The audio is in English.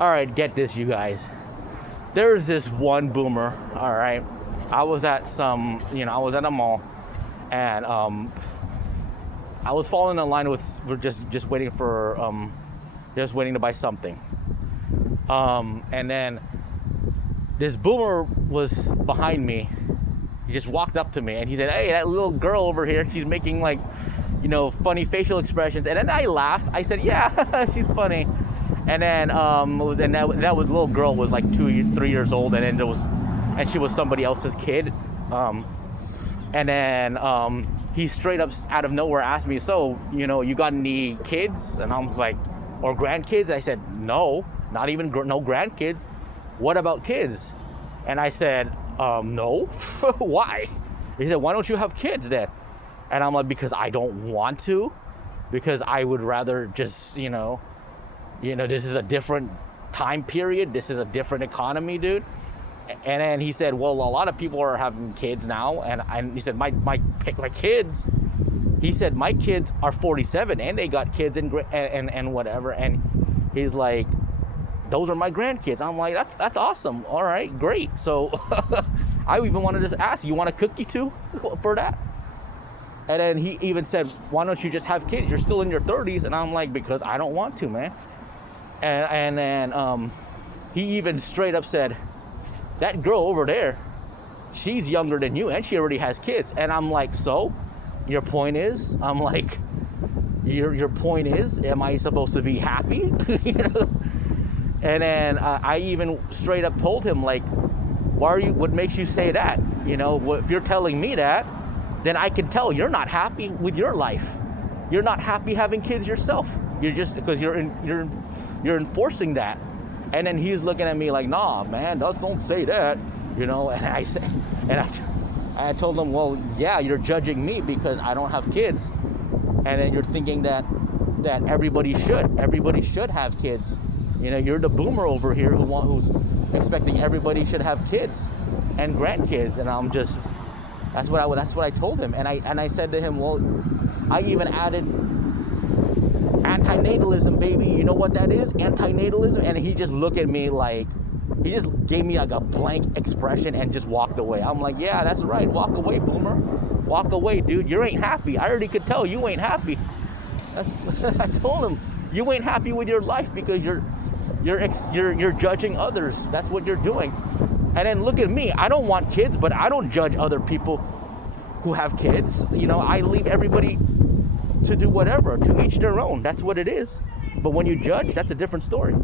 All right, get this, you guys. There's this one boomer. All right, I was at I was at a mall, and I was falling in line with just waiting for just waiting to buy something. And then this boomer was behind me. He just walked up to me and he said, "Hey, that little girl over here, she's making like, funny facial expressions." And then I laughed. I said, "Yeah, she's funny." And then that little girl was like 3 years old, and then and she was somebody else's kid. And then he straight up out of nowhere asked me, "So, you got any kids?" And I was like, "Or grandkids?" I said, "No, not even no grandkids. What about kids?" And I said, "No." "Why?" He said, "Why don't you have kids then?" And I'm like, "Because I don't want to, because I would rather just, this is a different time period. This is a different economy, dude." And then he said, "Well, a lot of people are having kids now." And he said, my kids, he said, "My kids are 47 and they got kids and whatever." And he's like, "Those are my grandkids." I'm like, that's awesome. All right, great. So I even wanted to ask, "You want a cookie too for that?" And then he even said, "Why don't you just have kids? You're still in your 30s. And I'm like, "Because I don't want to, man." And then he even straight up said, "That girl over there, she's younger than you and she already has kids." And I'm like, "So your point is?" I'm like, your point is, am I supposed to be happy?" And then I even straight up told him, like, what makes you say that? If you're telling me that, then I can tell you're not happy with your life. You're not happy having kids yourself. You're just, because you're enforcing that. And then he's looking at me like, "Nah, man, don't say that." And I said, I told him, "Well, yeah, you're judging me because I don't have kids, and then you're thinking that everybody should have kids. You're the boomer over here who's expecting everybody should have kids and grandkids." And I'm just, that's what I told him. And I said to him, "Well, I even added antinatalism, baby. You know what that is? Antinatalism." And he just looked at me like, he just gave me like a blank expression and just walked away. I'm like, "Yeah, that's right. Walk away, boomer. Walk away, dude. You ain't happy. I already could tell you ain't happy." I told him, "You ain't happy with your life because you're judging others. That's what you're doing." And then look at me. I don't want kids, but I don't judge other people who have kids. I leave everybody to do whatever, to each their own. That's what it is. But when you judge, that's a different story.